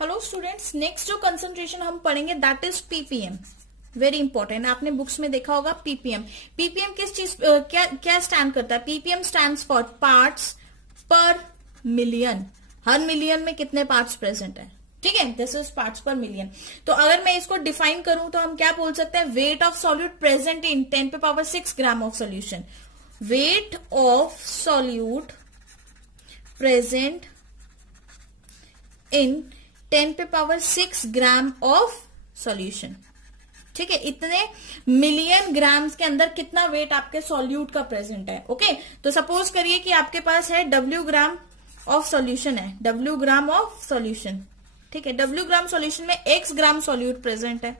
Hello students, next जो concentration हम पढ़ेंगे that is ppm. Very important, आपने बुक्स में देखा होगा पीपीएम। पीपीएम किस चीज क्या स्टैंड करता है? पीपीएम स्टैंड्स फॉर पार्ट्स पर मिलियन। हर मिलियन में कितने पार्ट्स प्रेजेंट है, ठीक है, दिस इज पार्ट्स पर मिलियन। तो अगर मैं इसको डिफाइन करूं तो हम क्या बोल सकते हैं? Weight of solute present in 10⁻⁶ gram of solution. Weight of solute present in 10⁻⁶ gram of solution, ठीक है। इतने मिलियन ग्राम्स के अंदर कितना वेट आपके सॉल्यूट का प्रेजेंट है। ओके, तो सपोज करिए कि आपके पास है W ग्राम ऑफ सॉल्यूशन है, W ग्राम ऑफ सॉल्यूशन, ठीक है। W ग्राम सॉल्यूशन में X ग्राम सॉल्यूट प्रेजेंट है।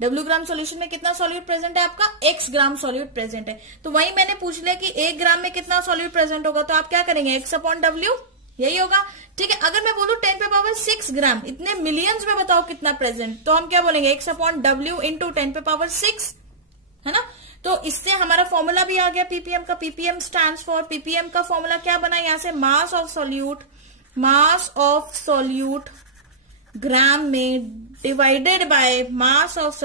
W ग्राम सॉल्यूशन में कितना सॉल्यूट प्रेजेंट है? आपका X ग्राम सॉल्यूट प्रेजेंट है। तो वही मैंने पूछ लिया कि 1 ग्राम में कितना सॉल्यूट प्रेजेंट होगा, तो आप क्या करेंगे? X/W, यही होगा, ठीक है। अगर मैं बोलूं 10⁻⁶ ग्राम, इतने मिलियंस में बताओ कितना प्रेजेंट, तो हम क्या बोलेंगे? X/W इंटू 10⁻⁶, है ना। तो इससे हमारा फॉर्मूला भी आ गया पीपीएम का। पीपीएम स्टैंड्स फॉर, पीपीएम का फॉर्मूला क्या बना यहां से? मास ऑफ सॉल्यूट ग्राम में divided by mass of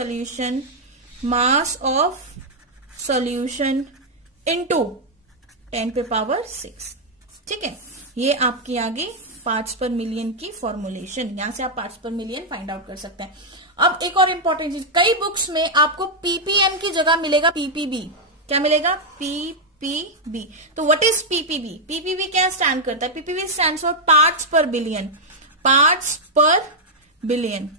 solution into 10⁻⁶, ठीक है। ये आपकी आ गई पार्ट्स पर मिलियन की फॉर्मुलेशन। यहां से आप पार्ट्स पर मिलियन फाइंड आउट कर सकते हैं। अब एक और इंपॉर्टेंट चीज, कई बुक्स में आपको पीपीएम की जगह मिलेगा पीपीबी। क्या मिलेगा? पीपीबी। तो व्हाट इज पीपीबी? पीपीबी क्या स्टैंड करता है? पीपीबी स्टैंड्स फॉर पार्ट्स पर बिलियन। पार्ट्स पर बिलियन,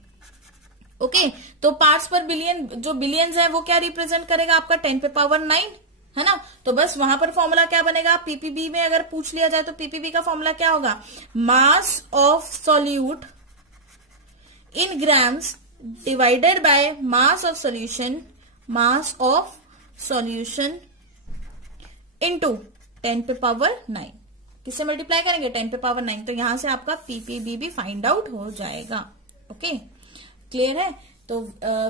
ओके। तो पार्ट्स पर बिलियन, जो बिलियंस है वो क्या रिप्रेजेंट करेगा? आपका 10⁻⁹, है ना। तो बस वहां पर फॉर्मूला क्या बनेगा? पीपीबी में अगर पूछ लिया जाए तो पीपीबी का फॉर्मूला क्या होगा? Mass of solute in grams divided by mass of solution into 10⁻⁹। किससे मल्टीप्लाई करेंगे? 10⁻⁹। तो यहां से आपका पीपीबी भी फाइंड आउट हो जाएगा। ओके, क्लियर है। तो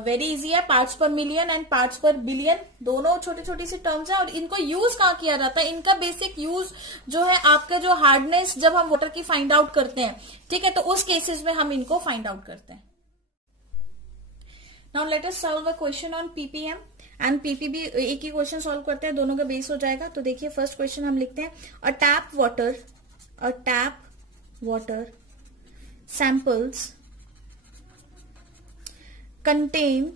वेरी इजी है। पार्ट्स पर मिलियन एंड पार्ट्स पर बिलियन दोनों छोटी छोटी सी टर्म्स है। और इनको यूज कहाँ किया जाता है? इनका बेसिक यूज जो है आपका जो हार्डनेस, जब हम वाटर की फाइंड आउट करते हैं, ठीक है, तो उस केसेस में हम इनको फाइंड आउट करते हैं। Now let us solve a question on ppm and PPB. एक ही क्वेश्चन सॉल्व करते हैं, दोनों का बेस हो जाएगा। तो देखिए फर्स्ट क्वेश्चन हम लिखते हैं, अ tap water samples contain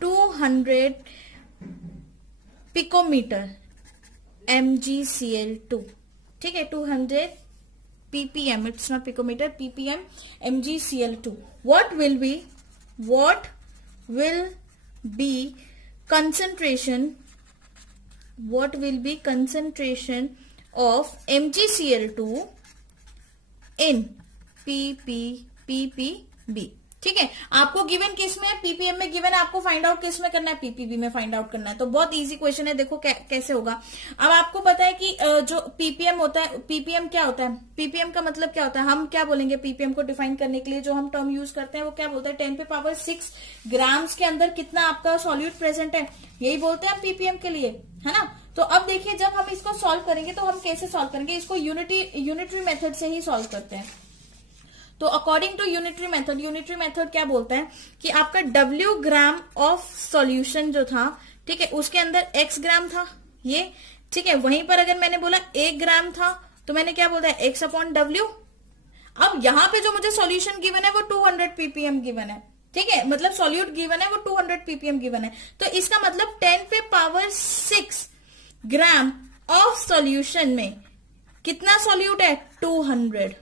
200 picometer MgCl2, ठीक है, 200 ppm, it's not picometer, ppm MgCl2. What will be concentration of MgCl2 in ppb, ठीक है। आपको गिवन किस में है? पीपीएम में गिवन है, आपको फाइंड आउट किस में करना है? पीपीबी में फाइंड आउट करना है। तो बहुत इजी क्वेश्चन है, देखो कैसे होगा। अब आपको पता है कि जो पीपीएम होता है, पीपीएम क्या होता है? पीपीएम का मतलब क्या होता है? हम क्या बोलेंगे पीपीएम को डिफाइन करने के लिए? जो हम टर्म यूज करते हैं वो क्या बोलते हैं? 10⁻⁶ ग्राम्स के अंदर कितना आपका सॉल्यूट प्रेजेंट है, यही बोलते हैं पीपीएम के लिए, है ना। तो अब देखिए, जब हम इसको सॉल्व करेंगे तो हम कैसे सॉल्व करेंगे? इसको यूनिटरी मेथड से ही सॉल्व करते हैं। तो अकॉर्डिंग टू यूनिटरी मेथड क्या बोलता है कि आपका W ग्राम ऑफ सॉल्यूशन जो था, ठीक है, उसके अंदर X ग्राम था, ये, ठीक है। वहीं पर अगर मैंने बोला 1 ग्राम था तो मैंने क्या बोलता है? X/W। अब यहां पे जो मुझे सॉल्यूशन गिवन है वो 200 ppm गिवन है, ठीक है, मतलब सॉल्यूट गिवन है वो 200 ppm गिवन है। तो इसका मतलब 10⁻⁶ ग्राम ऑफ सॉल्यूशन में कितना सॉल्यूट है? 200।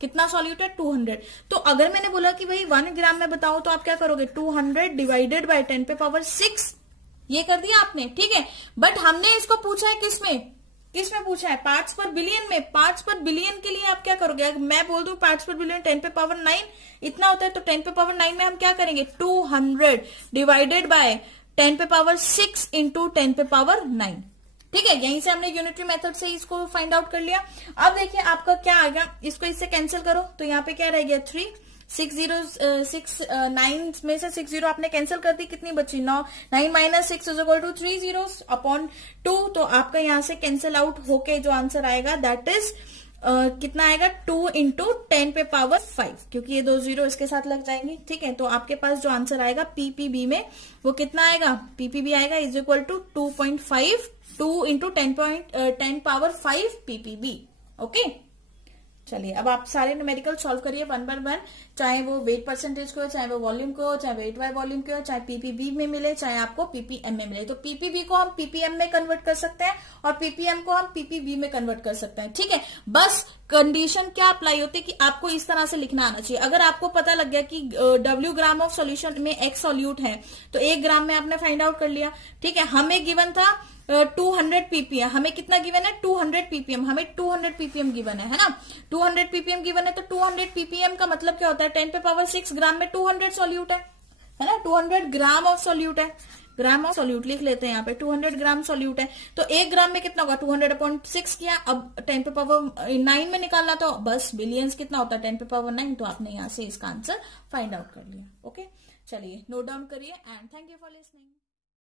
कितना सॉल्यूट है? 200। तो अगर मैंने बोला कि भाई 1 ग्राम में बताओ, तो आप क्या करोगे? 200 डिवाइडेड बाय 10⁻⁶, ये कर दिया आपने, ठीक है। बट हमने इसको पूछा है किसमें पूछा है? पार्ट्स पर बिलियन में। पार्ट्स पर बिलियन के लिए आप क्या करोगे? अगर मैं बोल दूं पार्ट्स पर बिलियन 10⁻⁹ इतना होता है, तो 10⁻⁹ में हम क्या करेंगे? 200 डिवाइडेड बाय 10⁻⁶ इंटू 10⁻⁹, ठीक है। यहीं से हमने यूनिटरी मेथड से इसको फाइंड आउट कर लिया। अब देखिए आपका क्या आएगा, इसको इससे कैंसिल करो, तो यहाँ पे क्या रह गया? 3 6 9 में से 6 0 आपने कैंसिल कर दी, कितनी बची? 9 minus 6 is equal to 3 zeros upon 2। तो आपका यहां से कैंसिल आउट होके जो आंसर आएगा दैट इज कितना आएगा 2 इंटू 10 पे पावर 5, क्योंकि ये 2 जीरो इसके साथ लग जाएंगे, ठीक है। तो आपके पास जो आंसर आएगा पीपीबी में वो कितना आएगा, पीपीबी आएगा is equal to 2.5, 2 into 10 power 5 PPB. Okay, चलिए अब आप सारे न्यूमेरिकल सॉल्व करिए वन बाय वन, चाहे वो वेट परसेंटेज को, चाहे वो वॉल्यूम को, चाहे वेट बाय वॉल्यूम को, चाहे पीपीबी में मिले, चाहे आपको पीपीएम में मिले। तो पीपीबी को हम पीपीएम में कन्वर्ट कर सकते हैं और पीपीएम को हम पीपीबी में कन्वर्ट कर सकते हैं, ठीक है। बस कंडीशन क्या अप्लाई होती है कि आपको इस तरह से लिखना आना चाहिए। अगर आपको पता लग गया कि W ग्राम ऑफ सॉल्यूशन में X सॉल्यूट है तो 1 ग्राम में आपने फाइंड आउट कर लिया, ठीक है। हमें गिवन था 200 पीपीएम, हमें कितना गिवन है 200 पीपीएम, हमें 200 पीपीएम गिवन है ना, 200 पीपीएम गिवन है। तो 200 पीपीएम का मतलब क्या होता है, 10 पे पावर 6 ग्राम में 200 सॉल्यूट है ना, 200 ग्राम ऑफ सॉल्यूट है, ग्राम ऑफ सॉल्यूट लिख लेते हैं यहाँ पे, 200 ग्राम सॉल्यूट है। तो 1 ग्राम में कितना होगा, 200/6 किया, अब 10 पे पावर 9 में निकालना, तो बस बिलियंस कितना होता है 10 पे पावर 9, तो आपने यहाँ से इसका आंसर फाइंड आउट कर लिया। ओके, चलिए नोट डाउन करिए and thank you for listening.